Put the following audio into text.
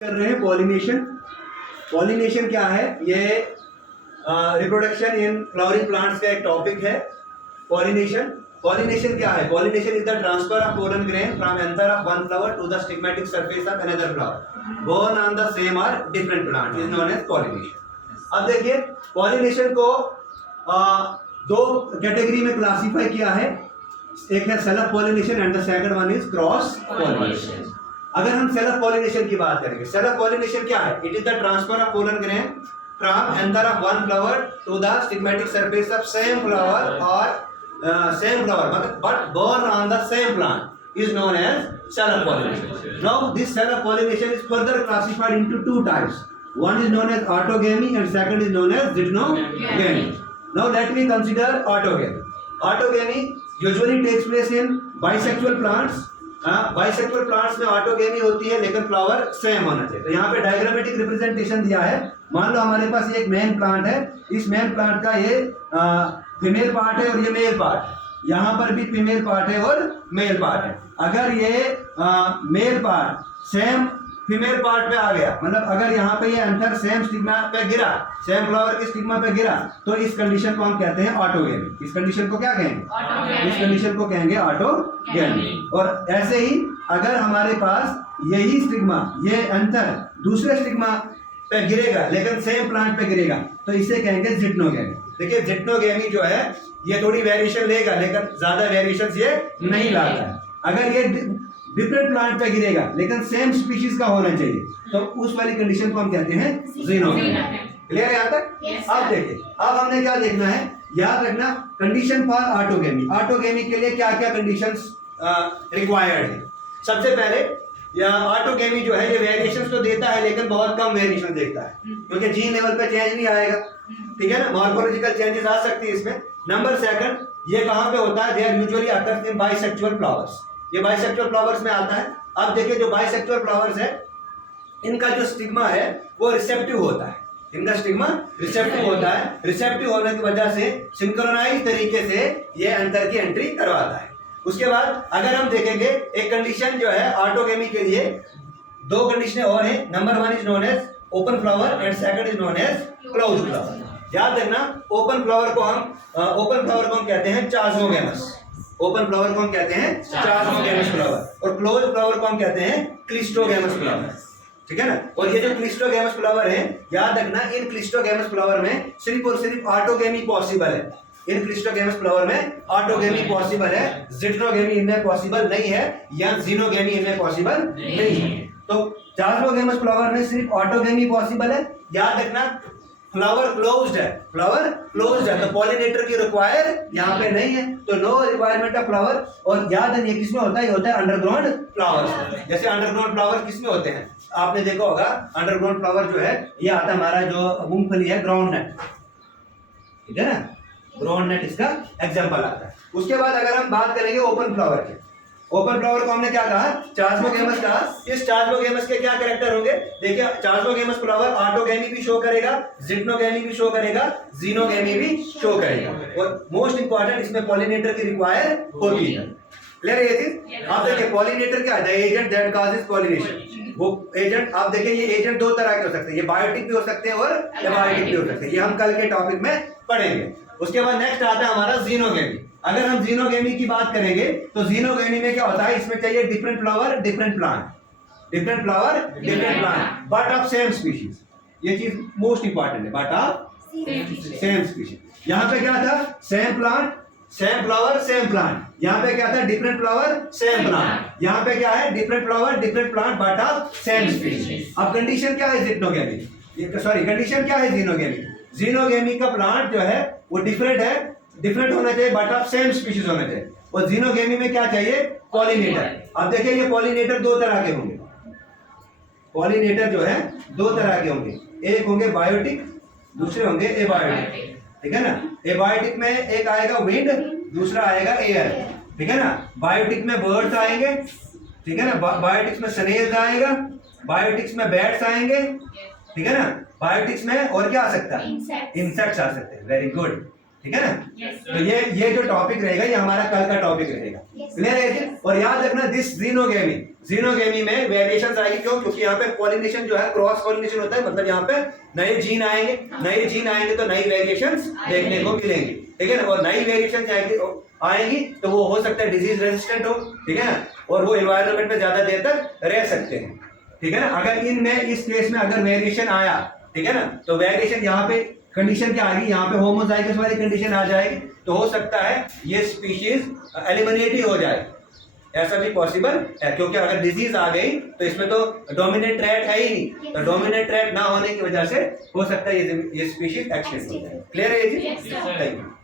कर रहे हैं पॉलिनेशन। पॉलिनेशन क्या है? ये रिप्रोडक्शन इन फ्लावरिंग प्लांट्स का एक टॉपिक है। पॉलिनेशन क्या है? Pollination is the transfer of pollen grain from anther of one flower to the stigmatic surface of another flower borne on the same और different plant is known as pollination. अब देखिए, pollination को दो category में classify किया है। एक है self pollination and the second one is cross pollination. अगर हम सेल्फ पॉलिनेशन की बात करेंगे, सेल्फ पॉलिनेशन क्या है? It is the transfer of pollen grain from anther of one flower to the stigmatic surface of same flower और same flower but born on the same plant is known as self pollination. Now this self pollination is further classified into two types. One is known as autogamy and second is known as zygonogamy. Now let me consider autogamy. Autogamy usually takes place in bisexual plants. Bisexual plants में autogamy होती है, लेकिन flower same होना चाहिए। तो यहाँ पे diagrammatic representation दिया है। मान लो हमारे पास एक मेन प्लांट है, इस मेन प्लांट का ये फीमेल पार्ट है और ये मेल पार्ट, यहाँ पर भी फीमेल पार्ट है और मेल पार्ट है। अगर ये male part same female part पे आ गया, मतलब अगर यहाँ पे ये एंथर सेम स्टिग्मा पे गिरा, सेम फ्लावर के स्टिग्मा पे गिरा, तो इस कंडीशन को हम कहते हैं ऑटोगेमी। इस कंडीशन को क्या कहेंगे? इस कंडीशन को कहेंगे ऑटोगेमी। और ऐसे ही अगर हमारे पास यही स्टिग्मा, ये एंथर दूसरे स्टिग्मा पे गिरेगा लेकिन सेम प्लांट पे गिरेगा, तो इसे कहेंगे ज़िगोनोगेमी। देखिए, ज़िगोनोगेमी जो है ये थोड़ी वेरिएशन लेगा, लेकिन ज्यादा वेरिएशन ये नहीं लाता है। अगर ये डिफरेंट प्लांट पे गिरेगा लेकिन सेम स्पीशीज का होना चाहिए, तो उस वाली कंडीशन को हम कहते हैं ज़िगोनोगेमी। क्लियर है यहाँ तक? अब देखिए, अब हमने क्या देखना है, याद रखना कंडीशन फॉर ऑटोगेमी। ऑटोगेमी के लिए क्या क्या कंडीशंस रिक्वायर्ड है। सबसे पहले ऑटोगेमी जो है ये वेरिएशंस तो देता है, लेकिन बहुत कम वेरिएशन देता है, क्योंकि जीन लेवल पे चेंज नहीं आएगा। ठीक है ना, मॉर्फोलॉजिकल चेंजेस आ सकती है इसमें। नंबर सेकंड, ये कहाँ पे होता है? They are usually occurs in bisexual flowers. ये बाइसेक्सुअल फ्लावर्स में आता है। अब देखिए, जो बाइसेक्सुअल फ्लावर्स है इनका जो स्टिग्मा है वो रिसेप्टिव होता है। इनका स्टिग्मा रिसेप्टिव होता है। रिसेप्टिव होने की वजह से सिंक्रोनाइज तरीके से ये एंथर की एंट्री करवाता है। उसके बाद अगर हम देखेंगे, एक कंडीशन जो है ऑटोगेमी के लिए, दो कंडीशनें और हैं। Number one is known as open flower and second is known as close flower. याद रखना, ओपन फ्लावर को हम कहते हैं चाज़्मोगेमस। ओपन फ्लावर को हम कहते हैं चाज़्मोगेमस फ्लावर, और क्लोज फ्लावर को हम कहते हैं क्लिस्टोगेमस फ्लावर। ठीक है ना? और ये जो क्लिस्टोगेमस फ्लावर है, याद रखना, इन क्लिस्टोगेमस फ्लावर में सिर्फ और सिर्फ ऑटोगेमी पॉसिबल है। इन क्लिस्टोगेमस फ्लावर में ऑटोगेमी पॉसिबल है, ज़िगोनोगेमी इनमें पॉसिबल नहीं है, या ज़िगोनोगेमी इनमें पॉसिबल नहीं है। तो चाज़्मोगेमस फ्लावर में सिर्फ ऑटोगेमी पॉसिबल है। याद रखना, फ्लावर क्लोज्ड है, तो पॉलिनेटर की रिक्वायर यहाँ पे नहीं है, तो नो रिक्वायरमेंट ऑफ फ्लावर। और याद है, ये किसमें होता है? ये होता है अंडरग्राउंड फ्लावर्स। जैसे अंडरग्राउंड फ्लावर किसमें होते हैं? आपने देखा होगा, अंडरग्राउंड फ्लावर जो है ये आता है हमारा जो मूंगफली है, ग्राउंड नट। ठीक है ना, ग्राउंड नट इसका एग्जाम्पल आता है। उसके बाद अगर हम बात करेंगे ओपन फ्लावर की, ओपन फ्लावर को हमने क्या कहा? चाज़्मोगेमस कहा। इस चाज़्मोगेमस के क्या कैरेक्टर होंगे? देखिए, चाज़्मोगेमस फ्लावर ऑटोगेमी भी शो करेगा, ज़िगोनोगेमी भी शो करेगा, ज़िगोनोगेमी भी शो करेगा, और मोस्ट इंपॉर्टेंट इसमें पॉलिनेटर की रिक्वायर होती है। क्लियर है ये चीज? आप देखिए, पॉलिनेटर क्या है? Agent that causes pollination. वो एजेंट, आप देखिए, ये एजेंट दो तरह के हो सकते हैं, ये बायोटिक भी हो सकते हैं और एबायोटिक भी हो सकते हैं। ये हम कल के टॉपिक में पढ़ेंगे। उसके बाद नेक्स्ट आता है हमारा ज़िगोनोगेमी। अगर हम ज़िगोनोगेमी की बात करेंगे, तो ज़िगोनोगेमी में क्या होता है? इसमें चाहिए different flower different plant, different flower different plant, but of same species. ये चीज मोस्ट इंपॉर्टेंट है, बट ऑफ सेम स्पीशीज। यहाँ पे क्या था? Same plant same flower same plant. यहाँ पे क्या था? Different flower same plant. यहाँ पे क्या है? Different flower different plant, but of same species. अब कंडीशन क्या है ज़िगोनोगेमी? सॉरी, कंडीशन क्या है ज़िगोनोगेमी? ज़िगोनोगेमी का प्लांट जो है वो डिफरेंट है, डिफरेंट होना चाहिए, बट ऑफ सेम स्पीशीज होना चाहिए। और ज़िगोनोगेमी में क्या चाहिए? पॉलिनेटर। अब देखिए, ये पॉलिनेटर दो तरह के होंगे। पॉलिनेटर जो है दो तरह के होंगे, एक होंगे बायोटिक, दूसरे होंगे एबायोटिक। ठीक है ना? एबायोटिक में एक आएगा विंड, दूसरा आएगा एयर। ठीक है ना? बायोटिक में बर्ड्स आएंगे, ठीक है ना, बायोटिक्स में स्नेल्स आएगा, बायोटिक्स में बैट्स आएंगे। ठीक है ना? बायोटिक्स में और क्या आ सकता है? इंसेक्ट्स आ सकते हैं। Very good. ठीक है ना? तो ये जो टॉपिक रहेगा ये हमारा कल का टॉपिक रहेगा। क्लियर है? और याद रखना, दिस ज़िगोनोगेमी जीनोगेमी में वेरिएशंस आएगी, क्यों? क्योंकि यहाँ पे पॉलिनेशन जो है क्रॉस पॉलिनेशन होता है, मतलब यहाँ पे नए जीन आएंगे, नए जीन आएंगे तो नई वेरिएशंस देखने को मिलेंगी, ठीक है ना। और नई वेरिएशंस आएंगी तो वो हो सकता है डिजीज रेजिस्टेंट हो, ठीक है ना, और वो एनवायरनमेंट में ज्यादा देर तक रह सकते हैं, ठीक है ना। अगर इनमें इस केस में अगर वेरिएशन आया, ठीक है ना, तो वेरिएशन यहाँ पे कंडीशन क्या आएगी, यहाँ पे होमोजाइगस वाली कंडीशन आ जाएगी, तो हो सकता है ये स्पीशीज एलिमिनेट ही हो जाए, ऐसा भी पॉसिबल है। क्योंकि अगर डिजीज आ गई तो इसमें तो डोमिनेंट ट्रेट है ही नहीं, तो डोमिनेंट ट्रेट ना होने की वजह से हो सकता है ये स्पीशीज एक्सटिंक्ट हो जाए। क्लियर है ये चीज? Thank you.